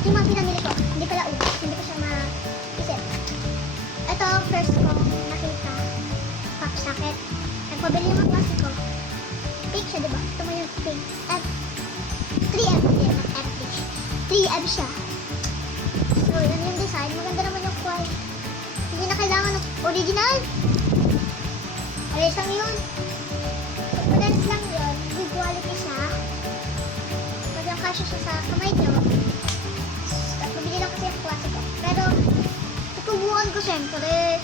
At yung mga pinamili ko, hindi pala ubos, hindi ko siya ma-isip. Ito ang first kong nakita, pop socket. Nagpabili yung mga klase ko. Pink siya, diba? Ito mo yung pink. At 3M, hindi, not F-Pink. 3M siya. So, yan yung design. Maganda naman yung quality. Hindi na kailangan ng original. Ayos lang yun. Maganda lang yun. Good quality siya. Magandang kasya siya sa kamay nyo. At mabili lang kasi yung klase ko. Pero, tutubuan ko syempre.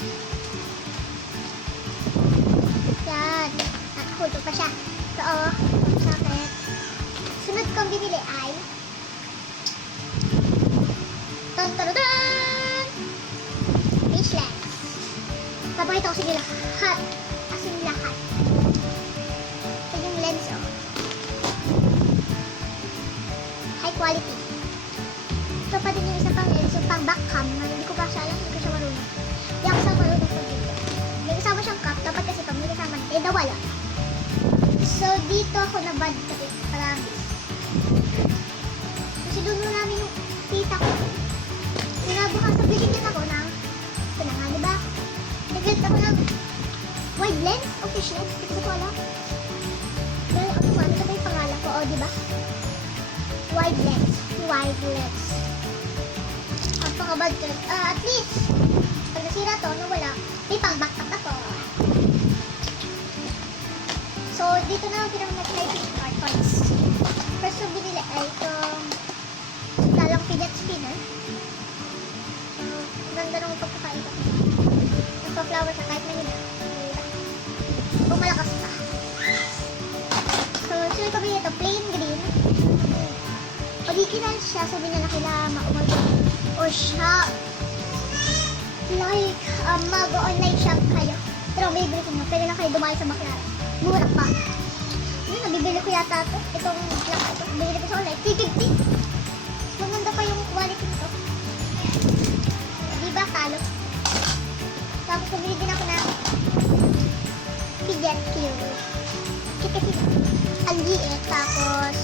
Yan. Nakakulto pa siya. So, sakit. Sunod kong binili ay tan-tan-tan! Fish lens. Papakita ko sige lahat. As in lahat. Ito yung lens, oh. High quality. Ito pa din yung isa pang lens, yung pang back cam. Hindi ko pa siya alam, hindi ko siya marunong. Hindi ako siya marunong pag dito. May kasama siyang cup, dapat kasi pag may kasama natin, nawala. So, dito ako na-bad trip, promise. Kasi doon mo namin yung tita ko. Kinabukasan, binigyan ako ng, ito na nga, diba? Binigyan ako ng wide lens o fish lens, hindi ko alam. Pero ano nga, ito ba yung pangalan ko, o diba? Wide lens. Wide lens. Ang pangabad trip. At least, pag nasira to, nawala, may pang-backpack ako. So, dito na ang pinag-typing cartons. First yung binili ay itong lalang fidget spinner. Ganda nung pagkakain ko. Nagpa-flower siya kahit may nila. Kung malakas pa. So, sunod ko binili ito, plain green. Original siya, sabi na kailangan maumag or shop. Like, mag-online shop kayo. Pero may bibili ko nga, pwede na kayo dumayo sa Baclaran. Mura pa. Yun, nabibili ko yata ito. Itong black ito. Nabibili ko sa online. 350. Maganda pa yung quality nito. Diba, talo? Tapos nabili din ako na fidget cube. Kasi ang liit. Tapos,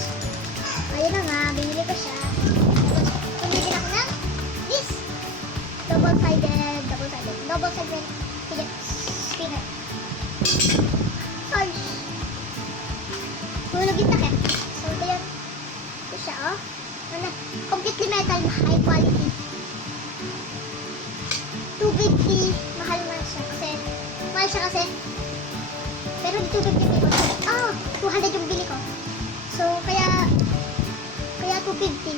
ayun na nga, binili ko siya. Tapos, nabili din ako ng this. Double-sided fidget spinner. Ay! Hulog yung takip. So, ito yan. Ito siya, oh. Ano, completely metal, high quality. 250. Mahal siya kasi. Pero di 250 yung bili ko. Oh! 200 yung bili ko. So, kaya 250.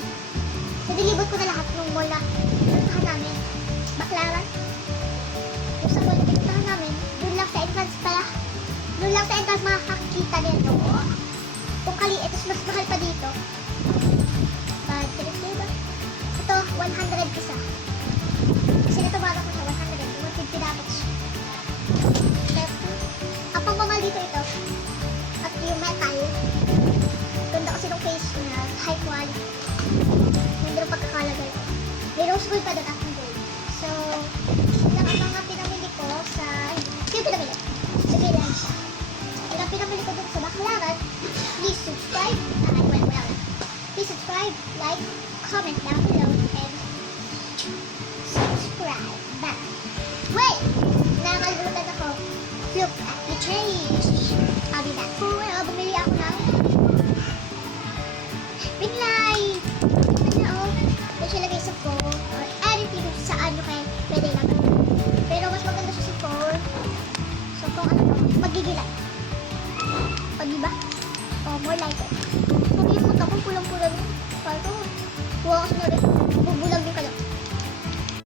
So, dilibot ko na lahat ng mall na pinuntahan namin. Baclaran. Yung sa mall na pinuntahan namin, doon lang sa entrance pala. Doon lang sa entrance makakakita nito. Kung kaliit, tapos mas mahal pa dito. Bad trip, diba? Ito, 100 isa. Kasi natawala ko siya, 100. 150 dapat siya. Pero, ang pangmamahal dito ito. At yung metal. Ganda kasi ng face niya. High quality. Hindi rin pagkakalagay. May rose gold pa doon at gold. So, lang ang mga pinamili ko sa... Yung pinamili. Sa Village. Yung pinamili ko doon sa Baclaran. Please subscribe. Please subscribe, like, comment down below, and subscribe back. Wait! Nakalimutan ako. Look at the change. I'll be back. Bumili ako ng ring light. Ano? Doon siya lagay sa phone or anything kung saan nyo kayo pwede naman. Pero mas maganda siya sa phone. So kung ano, magigilay. O diba? O, more lighter. Pag yung mata ko, pulang-pulang. Parang, huwa kasi na rin. Bubulag yung